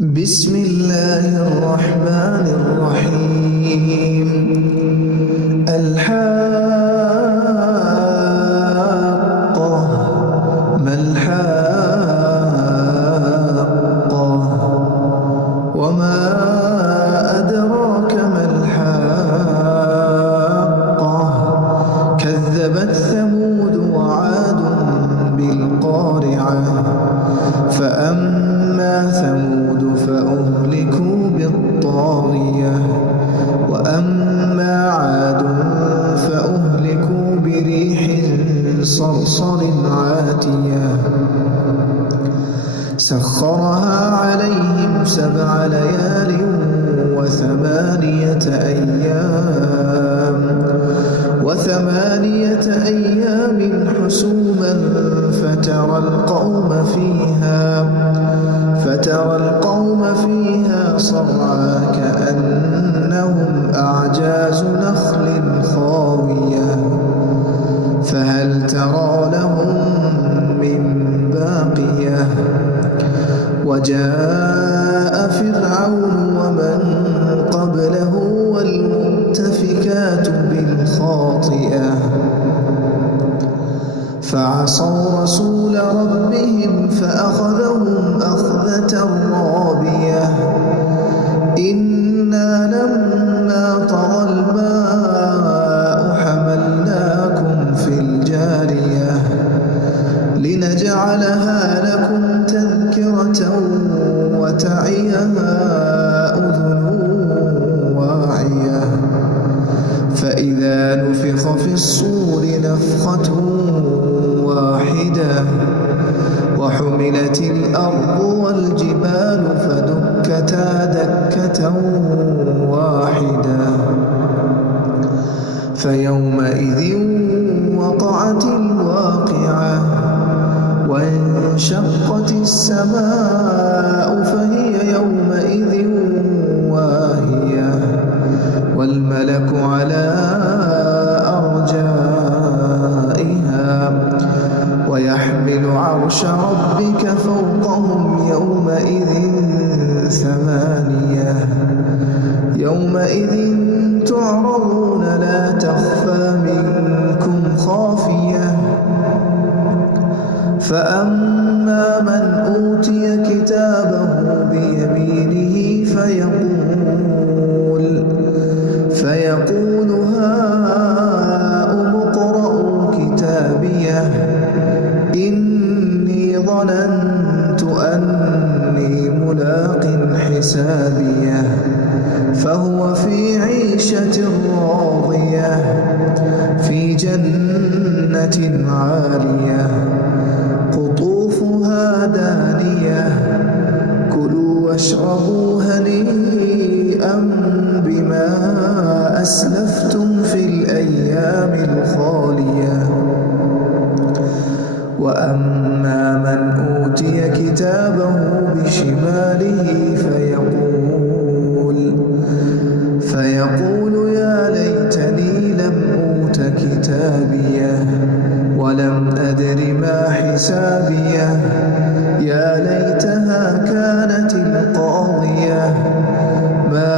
بسم الله الرحمن الرحيم. الحاقة ما الحاقة وما أدراك ما الحاقة كذبت ثمود وعاد بالقارعة فأما ثمود فأهلكوا بالطاغية وأما عاد فأهلكوا بريح صرصر عاتية سخرها عليهم 7 ليال وثمانية أيام حسوما فترى القوم فيها صرعى كأنهم أعجاز نخل خاوية فهل ترى لهم من باقية وجاء فرعون ومن قبله والمؤتفكات بالخاطئة فعصوا رسول ربهم فأخذهم أخذة رابية إنا لما طغى الماء حملناكم في الجارية لنجعلها لكم تذكرة وتعيها أذن واعية فإذا نفخ في الصور نفخة واحدة وحملت الأرض والجبال فدكتا دكة واحدة فيومئذ وقعت الواقعة وانشقت السماء فهي يومئذ واهية والملك على أرجائها ويحمل عرش ربك فوقهم يومئذ تعرضون لا تخفى منكم خافية فأما من أوتي كتابه بيمينه فيقول هاؤم اقرءوا كتابيه إني ظننت أني ملاق حسابيه فهو في عيشة راضية في جنة عالية قطوفها دانية كلوا واشربوا هنيئا بما أسلفتم في الأيام الخالية وأما من أوتي كتابه بشماله فيقول يا ليتني لم أوت كتابيه ولم أدر ما حسابيه يا ليتها كانت القاضية ما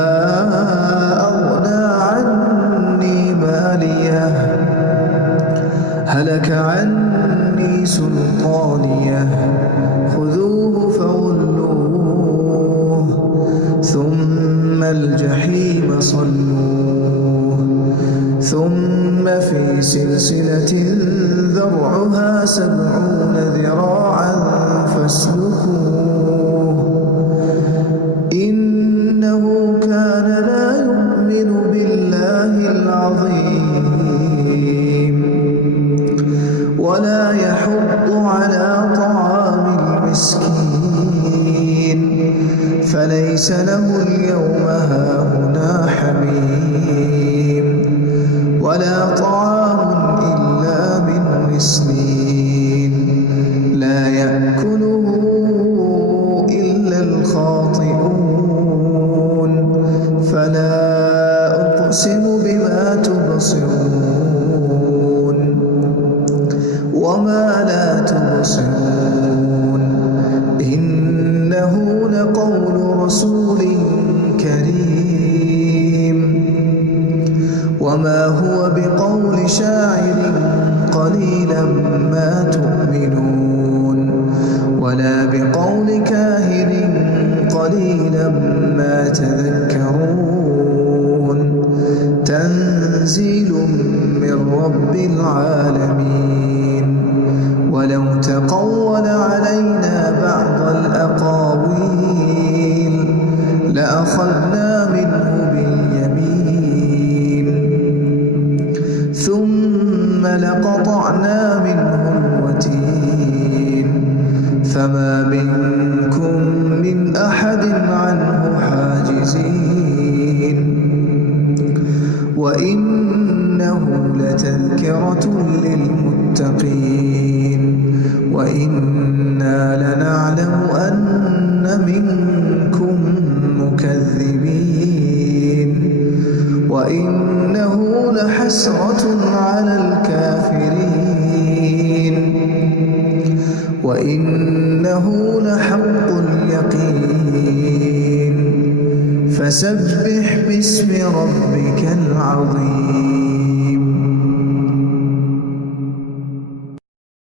أغنى عني ماليه هلك عني سلطانيه خذوه فغلوه ثم الجحيم صلوه ثم في سلسلة ذرعها 70 ذراعا فاسلكوه إنه كان لا يؤمن بالله العظيم ولا يحض على طعام المسكين فليس له اليوم هاهنا حميم ولا طعام إلا من غسلين لا يأكله إلا الخاطئون فلا أقسم بما تبصرون وما لا تبصرون إنه لقول لقول رسول كريم وما هو بقول شاعر قليلا ما تؤمنون ولا بقول كاهن قليلا ما تذكرون تنزيل من رب العالمين ولو تقول علينا بعض الأقاويل لأخذنا منه باليمين ثم لقطعنا منه الوتين فما منكم من أحد عنه حاجزين وإنه لتذكرة للمتقين وإنا لنعلم أن منكم مكذبين وإنه لحسرة على الكافرين وإنه لحق اليقين فسبح باسم ربك العظيم.